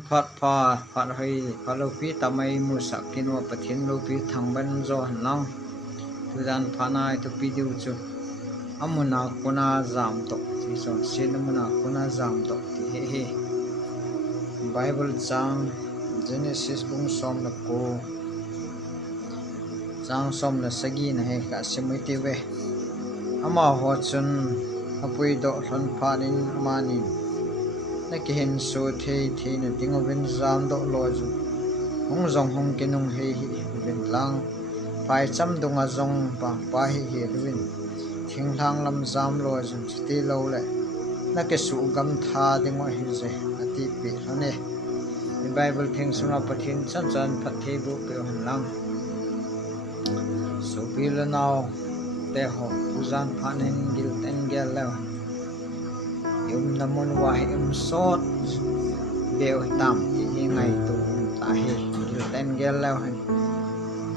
Phật phà Phật hay Phật lâu phí tam ay mu sa kinh wa pathin lâu phí thằng bên do hành lang tu gian phanai tu pi diu chu amuna kona jam to ti so sin amuna kona jam to ti he Bible chang Genesis bung som na ko chang som na sagi na he ka semui ti we ama ho chun apui do ron phanin mani na ki hen so the na tingovin jam do lo ju hong jong hong kinung he hi vin lang pai cham dunga jong pa hi he win thing thang lam jam lo ju ti lo le na ke su gam tha dingwa hi je ati pi hane Bible thing suna pathin chan chan phathi bu pe han lang so bil now te ho uzan phanin gil ten gel le yum namun wa im sot beo tam ti ngai tu ta he gil ten gel le han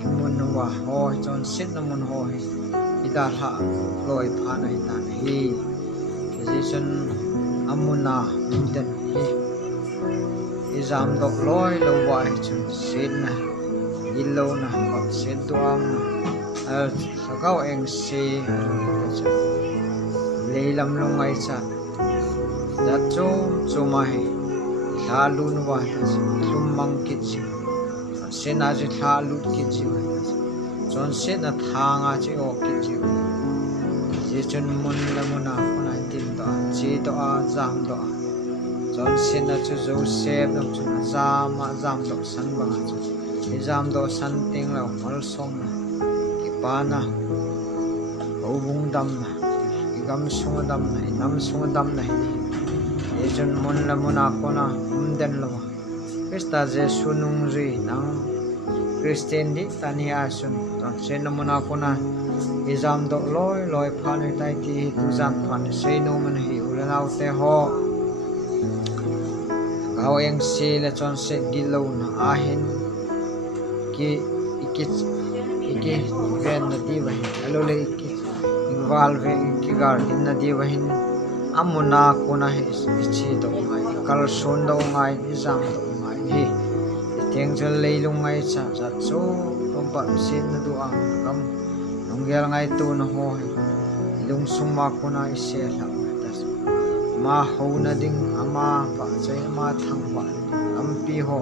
imun wa ho chon sit namun ho he ida ha loi phanai ta hi position amuna den he exam đọc lối lâu vài chừng xin na lâu na hoặc xin tuang sao cao anh si lấy làm long ngay cha đã cho mai thà luôn vài lum mang kít gì xin na chỉ thà luôn kít gì chọn xin na thà ngã chỉ ở kít gì chỉ chọn mun là mun nào con ai tin đó chỉ đó exam đó chọn xin là chú Joseph đồng chú jam độ san bằng chú jam độ san tiếng là mal song na cái pa na bầu bung đâm na cái gam sung đâm này nam sung đâm này để chọn mun là mun ako na den lo Krista Jesu nung ri nang Christian di tani asun chọn xin là mun ako na jam độ loi phan này tai ti tu jam phan sei no man hi ulanau te ho Kau yang sila Chongset gilaw na ahin ki ven na di bahin alole involve ki garden na di bahin amuna kona he ichi do ngai kal son do ngai exam do ngai hi teng chal leilung ngai cha cha so pompa sin na du ang kam nonggel ngai tu na ho lung suma kona ise la ma ho na ding ama pa chai ma thang ba ampi ho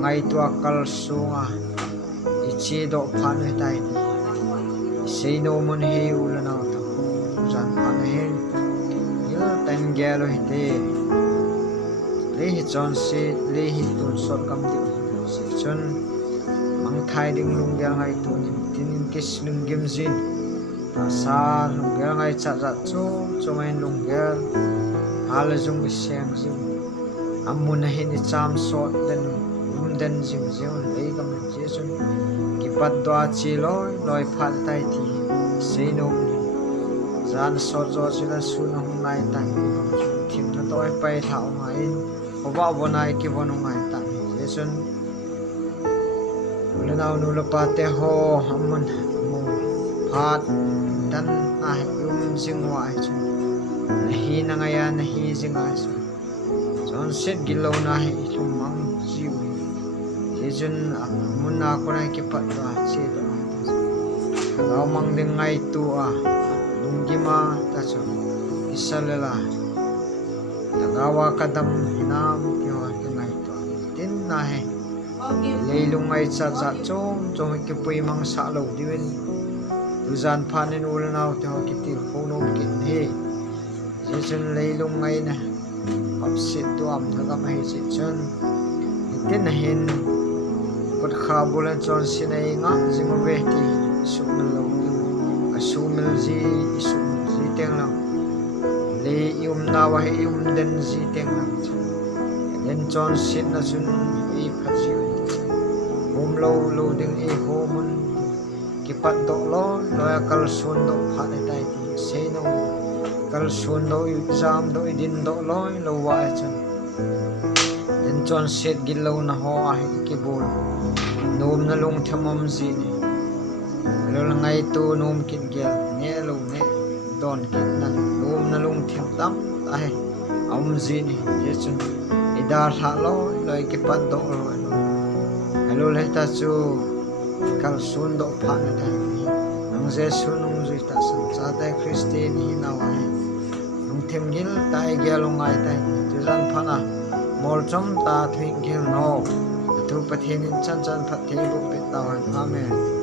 ngai tua kal sunga ichi do phan he tai sei no mun he ul na ta jan phan he ya ten gelo he te le hi chon se le hi tun sot kam di chon mang thai ding lung ya ngai tu tin kis lung gim jin ta sa lung ya ngai cha cha cho mai lung ya ala jung iseng jing amuna hin cham sot den jing jing lei kam jesun ki pat do chi loi phat tai thi sei no zan sot zo chi la su no nai tai thim na toi pai thau ngai oba bonai ki bonu ngai ta jesun le nau nu la pa te ho amun mu phat dan ai yum jing wai chu nahi na ngaya nahi jinga su Chongset gilaw na hi lumang jiw jejun munna kona ki patwa che do gaw mang ding ngai tu a lungima ta chu isalela tagawa kadam hinam ki ho ngai tu tin na he leilung ngai cha cha chom ki pui mang sa lo diwen tu jan phanin ul naw te ho ki ti phonom kin he Jesun leilung ngay na papsit tuam na may sitsun itin na hin kot khabulan chon sinay nga zingobeti isumil law asumil isumil teng lang le ium nawa he ium den teng lang den chon sit na sun i phajiw hom lo ding i homun kipat do lo akal sun do phane tai ti sei no kal sun do exam do idin do loi lo wa chan den Chongset gilaw na ho ai ki bol nom na lung thamam ji ni lo ngai tu nom kin gel ne lo ne don kin na nom na lung tham tam ai om ji ni ye chun idar tha loi ki pat do loi alo le ta chu kal sun do pha na dai nang jesu nung zui ta san cha dai christian hi na wa nung them gil tai gelongai tai tu ran phana mol chom ta thing gil no tu pathin chan chan phat the bu pe tawan amen